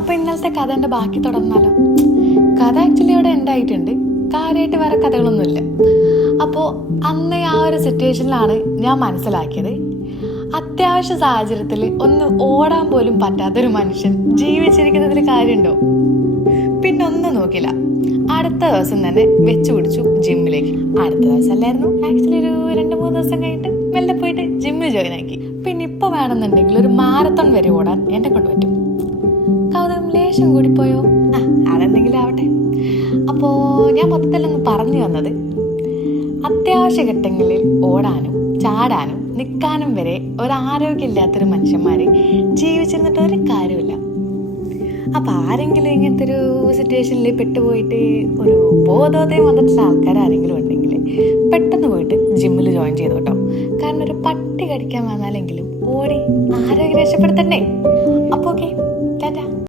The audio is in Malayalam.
അപ്പോൾ ഇന്നലത്തെ കഥേൻ്റെ ബാക്കി തുടർന്നാലോ? കഥ ആക്ച്വലി അവിടെ എൻഡായിട്ടുണ്ട്, കാര്യമായിട്ട് വേറെ കഥകളൊന്നുമില്ല. അപ്പോൾ അന്ന് ആ ഒരു സിറ്റുവേഷനിലാണ് ഞാൻ മനസ്സിലാക്കിയത്, അത്യാവശ്യ സാഹചര്യത്തിൽ ഒന്ന് ഓടാൻ പോലും പറ്റാത്തൊരു മനുഷ്യൻ ജീവിച്ചിരിക്കുന്നതിൽ കാര്യമുണ്ടോ? പിന്നെ ഒന്നും നോക്കില്ല, അടുത്ത ദിവസം തന്നെ വെച്ച് പിടിച്ചു ജിമ്മിലേക്ക്. അടുത്ത ദിവസം അല്ലായിരുന്നു, ആക്ച്വലി ഒരു 2-3 ദിവസം കഴിഞ്ഞിട്ട് മെല്ലെ പോയിട്ട് ജിമ്മിൽ ജോയിൻ ആക്കി. പിന്നെ ഇപ്പോൾ വേണമെന്നുണ്ടെങ്കിൽ ഒരു മാരത്തോൺ വരെ ഓടാൻ എന്നെ കൊണ്ട് പറ്റും. കൗതുകം ലേശം കൂടിപ്പോയോ? അതെന്തെങ്കിലും ആവട്ടെ. അപ്പോൾ ഞാൻ മൊത്തത്തിലൊന്ന് പറഞ്ഞു വന്നത്, അത്യാവശ്യ ഘട്ടങ്ങളിൽ ഓടാനും ചാടാനും നിൽക്കാനും വരെ ഒരാരോഗ്യമില്ലാത്തൊരു മനുഷ്യന്മാർ ജീവിച്ചിരുന്നിട്ട് ഒരു കാര്യമില്ല. അപ്പം ആരെങ്കിലും ഇങ്ങനത്തെ ഒരു സിറ്റുവേഷനിൽ പെട്ടുപോയിട്ട് ഒരു ബോധോദയം വന്നിട്ടുള്ള ആൾക്കാർ ആരെങ്കിലും ഉണ്ടെങ്കിൽ പെട്ടെന്ന് പോയിട്ട് ജിമ്മിൽ ജോയിൻ ചെയ്തു കേട്ടോ. കാരണം ഒരു പട്ടി കടിക്കാൻ വന്നാലെങ്കിലും ഓടി ആരോഗ്യം രക്ഷപ്പെടുത്തണ്ടേ?